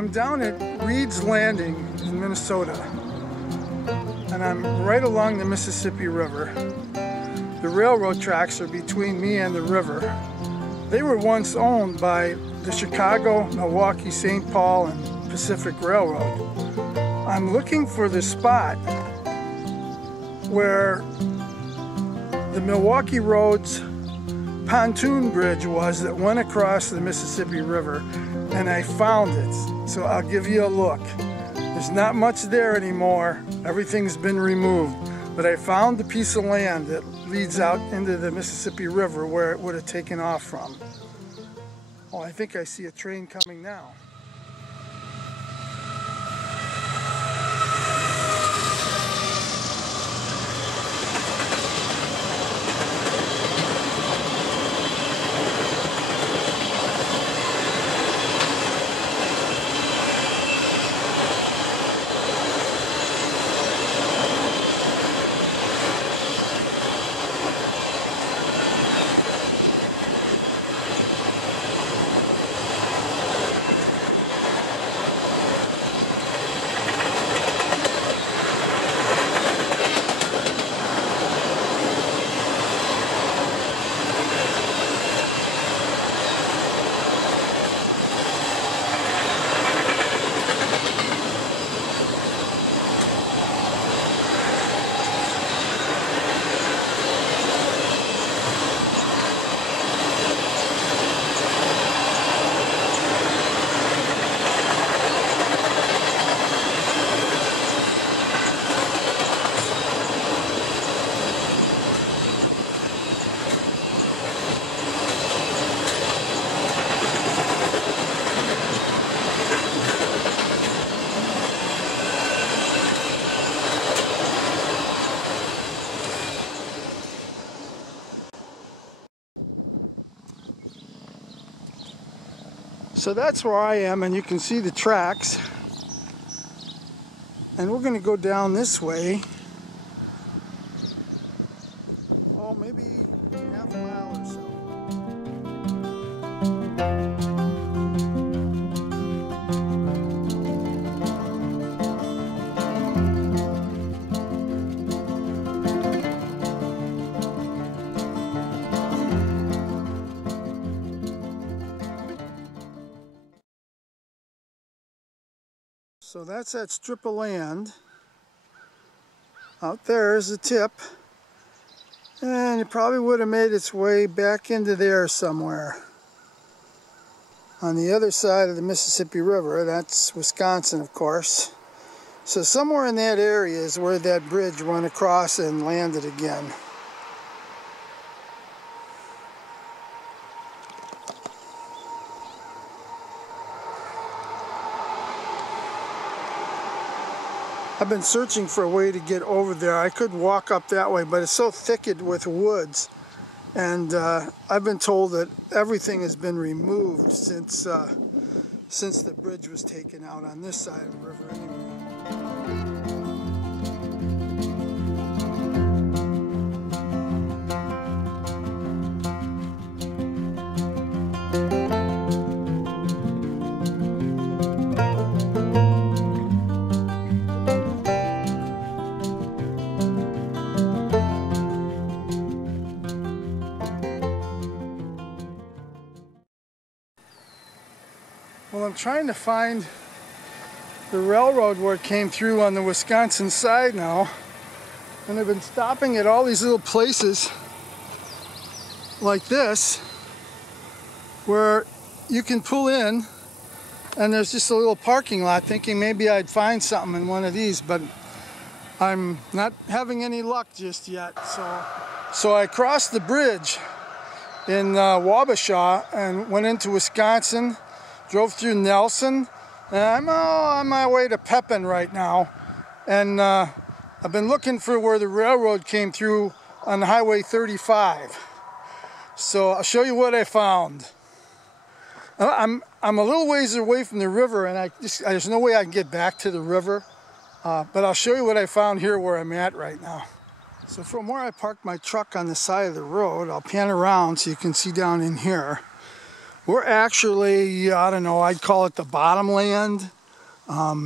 I'm down at Reed's Landing in Minnesota, and I'm right along the Mississippi River. The railroad tracks are between me and the river. They were once owned by the Chicago, Milwaukee, St. Paul, and Pacific Railroad. I'm looking for the spot where the Milwaukee Road's pontoon bridge was that went across the Mississippi River, and I found it. So I'll give you a look. There's not much there anymore. Everything's been removed. But I found the piece of land that leads out into the Mississippi River where it would have taken off from. Oh, I think I see a train coming now. So that's where I am, and you can see the tracks. And we're going to go down this way. Oh, maybe half a mile or so. So that's that strip of land. Out there is the tip. And it probably would have made its way back into there somewhere. On the other side of the Mississippi River, that's Wisconsin, of course. So somewhere in that area is where that bridge went across and landed again. I've been searching for a way to get over there. I could walk up that way, but it's so thickened with woods. And I've been told that everything has been removed since the bridge was taken out on this side of the river anyway. Well, I'm trying to find the railroad where it came through on the Wisconsin side now. And I've been stopping at all these little places like this where you can pull in and there's just a little parking lot, thinking maybe I'd find something in one of these, but I'm not having any luck just yet. So I crossed the bridge in Wabasha and went into Wisconsin. Drove through Nelson, and I'm on my way to Pepin right now. And I've been looking for where the railroad came through on Highway 35. So I'll show you what I found. I'm a little ways away from the river, and there's no way I can get back to the river. But I'll show you what I found here where I'm at right now. So from where I parked my truck on the side of the road, I'll pan around so you can see down in here. We're actually, I don't know, I'd call it the bottomland.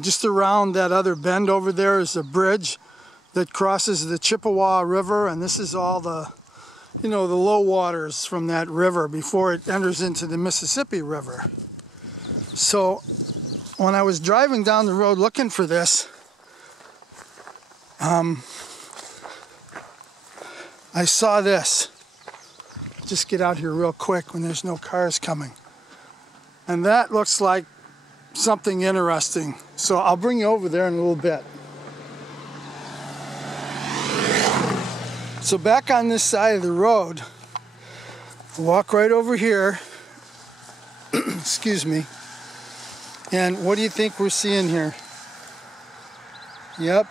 Just around that other bend over there is a bridge that crosses the Chippewa River, and this is all the, you know, the low waters from that river before it enters into the Mississippi River. So when I was driving down the road looking for this, I saw this. Just get out here real quick when there's no cars coming. And that looks like something interesting. So I'll bring you over there in a little bit. So back on this side of the road, walk right over here. Excuse me. And what do you think we're seeing here? Yep.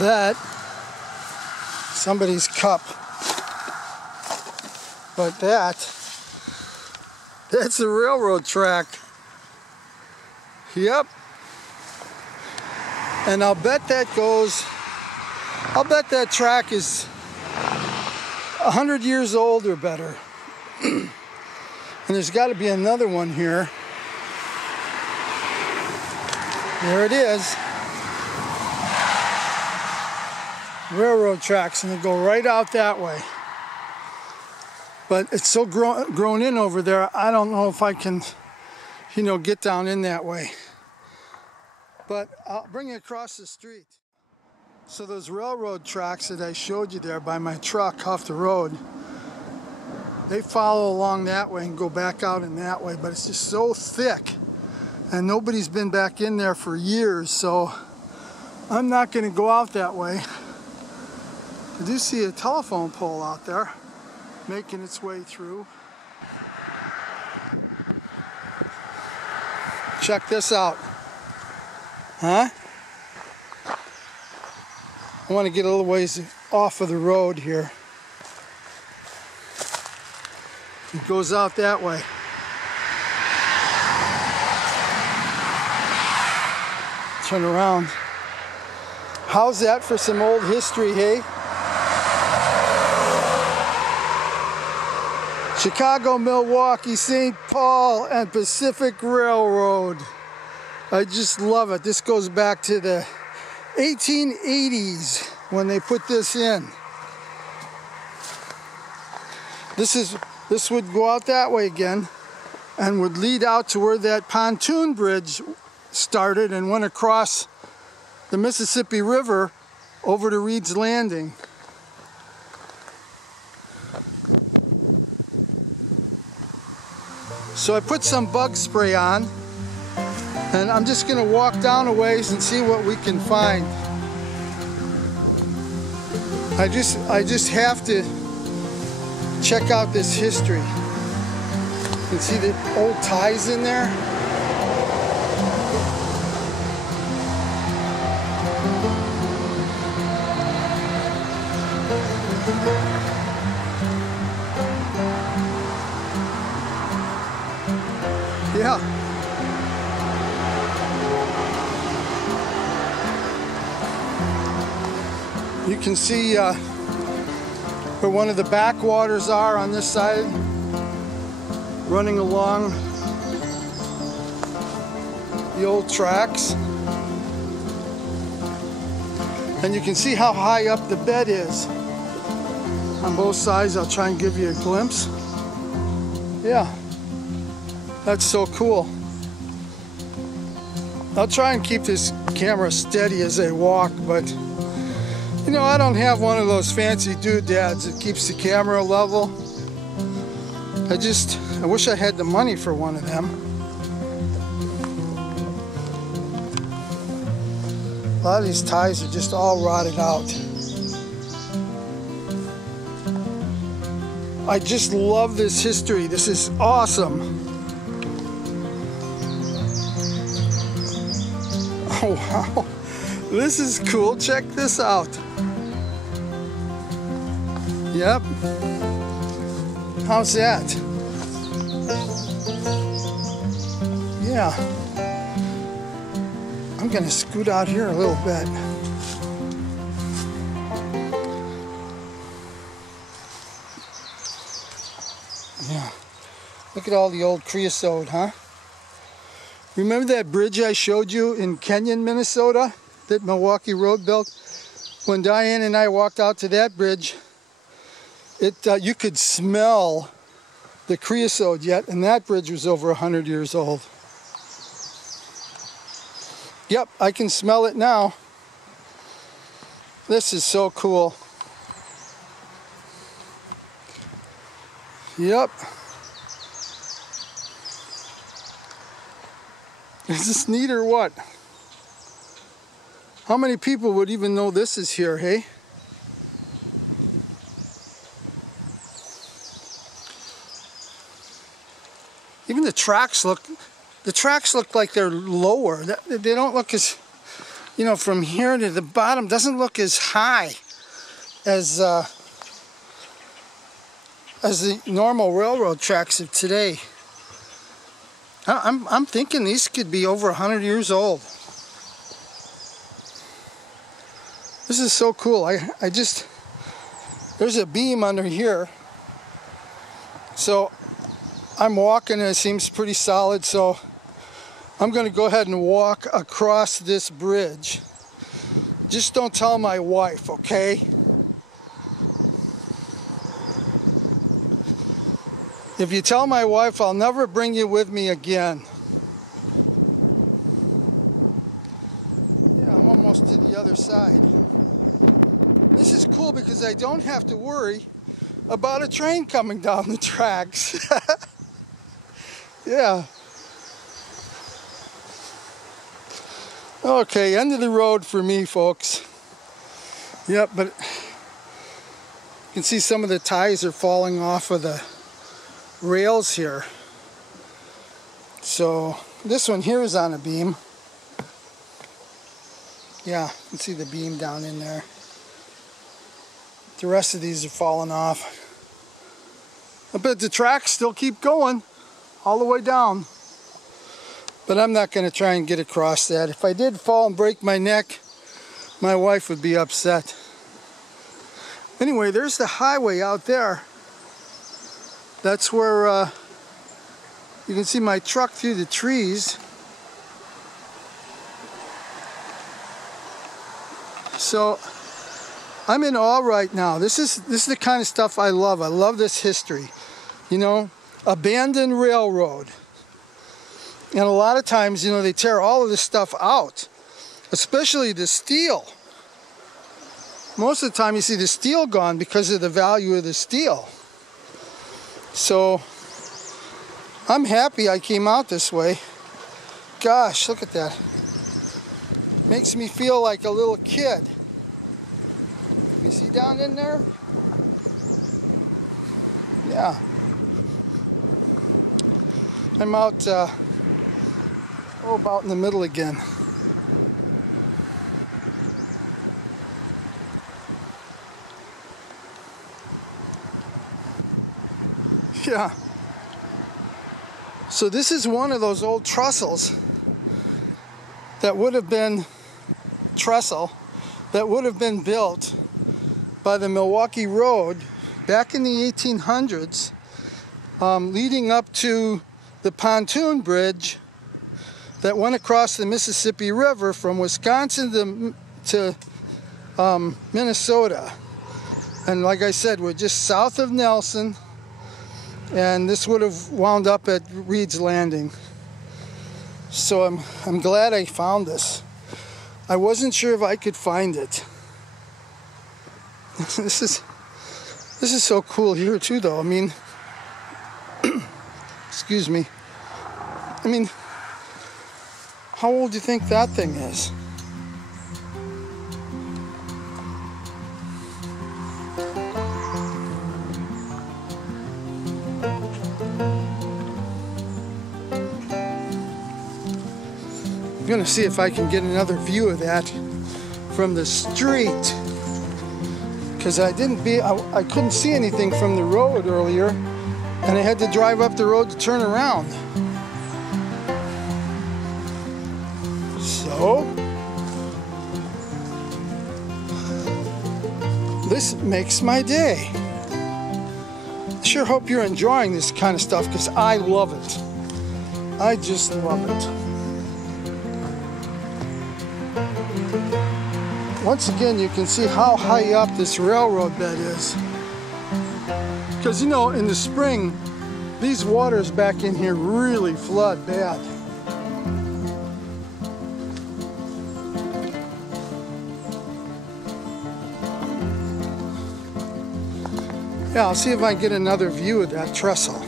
That somebody's cup, but that's a railroad track. Yep. And I'll bet that track is 100 years old or better. And there's got to be another one here. There it is. Railroad tracks, and they go right out that way. But it's so grown in over there, I don't know if I can, you know, get down in that way. But I'll bring you across the street. So those railroad tracks that I showed you there by my truck off the road, they follow along that way and go back out in that way, but it's just so thick and nobody's been back in there for years, so I'm not going to go out that way. I do see a telephone pole out there making its way through. Check this out. Huh? I want to get a little ways off of the road here. It goes out that way. Turn around. How's that for some old history, hey? Chicago, Milwaukee, St. Paul, and Pacific Railroad. I just love it. This goes back to the 1880s when they put this in. This would go out that way again and would lead out to where that pontoon bridge started and went across the Mississippi River over to Reed's Landing. So I put some bug spray on, and I'm just going to walk down a ways and see what we can find. I just have to check out this history. You can see the old ties in there. Yeah. You can see where one of the backwaters are on this side, running along the old tracks. And you can see how high up the bed is on both sides. I'll try and give you a glimpse. Yeah. That's so cool. I'll try and keep this camera steady as I walk, but you know, I don't have one of those fancy doodads that keeps the camera level. I wish I had the money for one of them. A lot of these ties are just all rotted out. I just love this history. This is awesome. Oh wow, this is cool. Check this out. Yep. How's that? Yeah. I'm gonna scoot out here a little bit. Yeah. Look at all the old creosote, huh? Remember that bridge I showed you in Kenyon, Minnesota that Milwaukee Road built? When Diane and I walked out to that bridge, you could smell the creosote yet, and that bridge was over 100 years old. Yep, I can smell it now. This is so cool. Yep. Is this neat or what? How many people would even know this is here, hey? Even the tracks look like they're lower. They don't look as, you know, from here to the bottom doesn't look as high as the normal railroad tracks of today. I'm thinking these could be over 100 years old. This is so cool. There's a beam under here. So I'm walking and it seems pretty solid, so I'm going to go ahead and walk across this bridge. Just don't tell my wife, okay? If you tell my wife, I'll never bring you with me again. Yeah, I'm almost to the other side. This is cool because I don't have to worry about a train coming down the tracks. Yeah. Okay, end of the road for me, folks. Yep, but you can see some of the ties are falling off of the rails here. So this one here is on a beam. Yeah, you can see the beam down in there. The rest of these are falling off. I bet the tracks still keep going all the way down. But I'm not going to try and get across that. If I did fall and break my neck, my wife would be upset. Anyway, there's the highway out there. That's where you can see my truck through the trees. So I'm in awe right now. This is the kind of stuff I love. I love this history. You know, abandoned railroad. And a lot of times, you know, they tear all of this stuff out, especially the steel. Most of the time you see the steel gone because of the value of the steel. So I'm happy I came out this way. Gosh, look at that. Makes me feel like a little kid. You see down in there? Yeah. I'm out, about in the middle again. Yeah. So this is one of those old trestles that would have been built by the Milwaukee Road back in the 1800s, leading up to the Pontoon Bridge that went across the Mississippi River from Wisconsin to Minnesota. And like I said, we're just south of Nelson, and this would have wound up at Reed's Landing. So I'm glad I found this. I wasn't sure if I could find it. This is so cool here too, though. I mean, excuse me. I mean, how old do you think that thing is? I'm gonna see if I can get another view of that from the street, because I couldn't see anything from the road earlier, and I had to drive up the road to turn around. So this makes my day. Sure hope you're enjoying this kind of stuff, because I love it. I just love it. Once again, you can see how high up this railroad bed is. Because, you know, in the spring, these waters back in here really flood bad. Yeah, I'll see if I can get another view of that trestle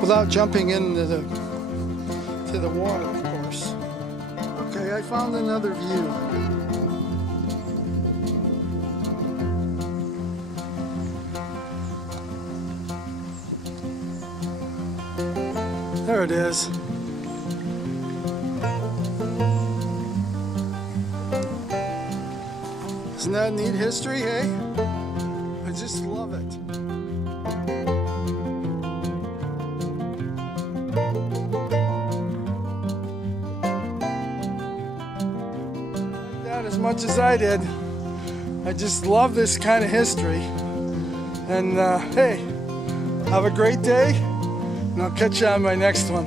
without jumping into the water, of course. Okay, I found another view. There it is. Isn't that neat history, hey? I just love it. That as much as I did. I just love this kind of history. And hey, have a great day. And I'll catch you on my next one.